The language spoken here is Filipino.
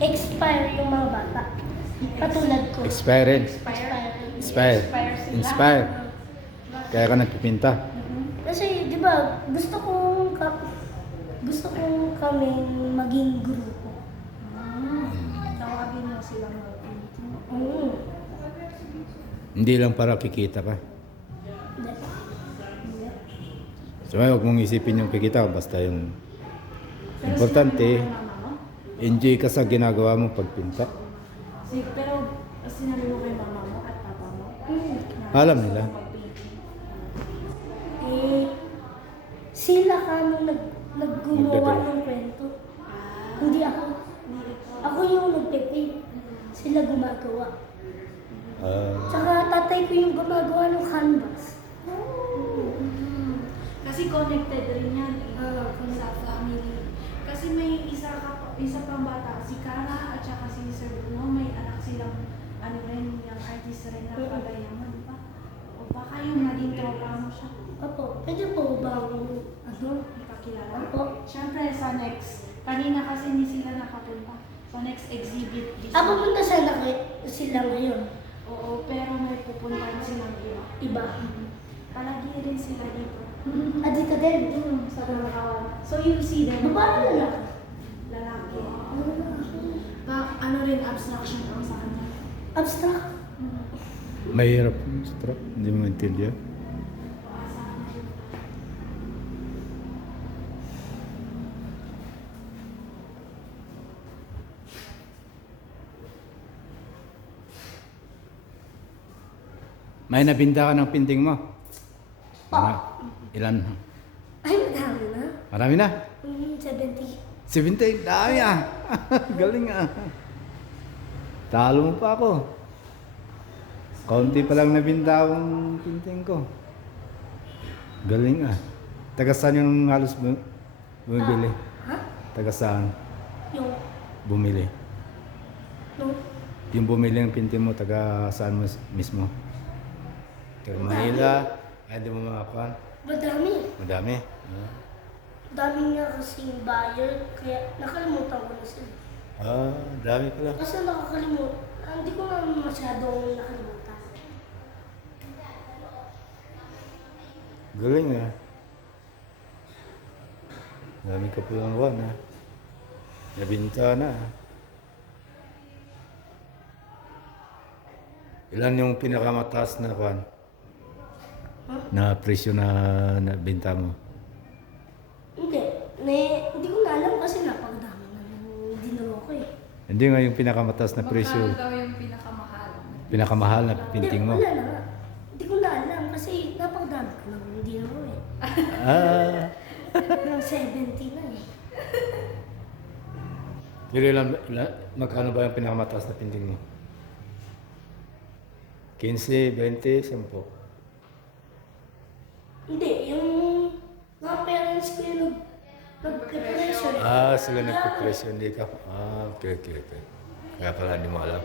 expire yung mga bata. Katulad ko. Expired. Inspire. Inspire. Kaya ka nagpipinta. Kasi, di ba, gusto kong kaming maging grupo. Tawagin mo silang mag-painting. Hindi lang para kikita ka. Hindi. So, huwag mong isipin yung kikita, basta yung importante, enjoy ka sa ginagawa mo pagpinta. Pero sinabi mo kay mama mo at papa mo? Na Alam nila. mag-painting. Sila kamo naggumawa Nagdadala. ng kwento. Hindi ako. Ako yung nagpe-paint. Sila gumagawa. Tsaka tatay ko yung gumagawa ng canvas. Kasi connected rin yan sa family. Kasi may isa pang bata, si Cara at saka si Sir Bruno, may anak silang yung artist rin na kagayaman, di ba? O baka yung naging tropa mo siya. Opo, pwede po bang Ipakilala. Opo. Siyempre sa next, kanina kasi hindi sila nakapunta. Sa next exhibit. Pumunta sila ngayon. Oo, pero may pupuntahan silang iba. Iba. Palagi rin sila dito. Dito din. Sa Nakawan. So you see them. Babae na lang. Lalaki. Ano rin abstraction ang sa kanya. Abstract. Mahirap. Hindi mo maintindihan. May nabinda ka ng pinting mo? Ilan? Ay, madami na. Marami na? 70. 70, dami ah. Galing ah. Talo mo pa ako. Kaunti pa lang nabinta akong pinting ko. Galing ah. Taga saan yung halos bumibili? Ha? Taga saan Yung, bumili? no? Yung bumili ng pinting mo, taga saan mo mismo? Taga Manila? Ay, di mo makakuha? Madami. Madami. Dami nga kasing buyer, kaya nakalimutan ko na sila. Dami pala. Kasi hindi ko na masyadong nakalimutan. Galing ah. Dami ka palang kuhan ah. Nabinta na ah. Ilan yung pinakamataas na kuhan? Na presyo na nabinta mo? Hindi ko na alam kasi napakadami na nung dinuro ko eh. Hindi nga yung pinakamataas na presyo. Magkano daw yung pinakamahal? Pinakamahal na pinting mo. Wala na nga. Hindi ko na alam kasi napakadami ko nang dinuro eh. 70 na eh. Pero magkano ba yung pinakamataas na pinting mo? 15, 20, 10. Hindi, yung mga parents ko yung nag-pressure. Sila nagpo-presyo, hindi ka. Okay. Kaya pala hindi mo alam.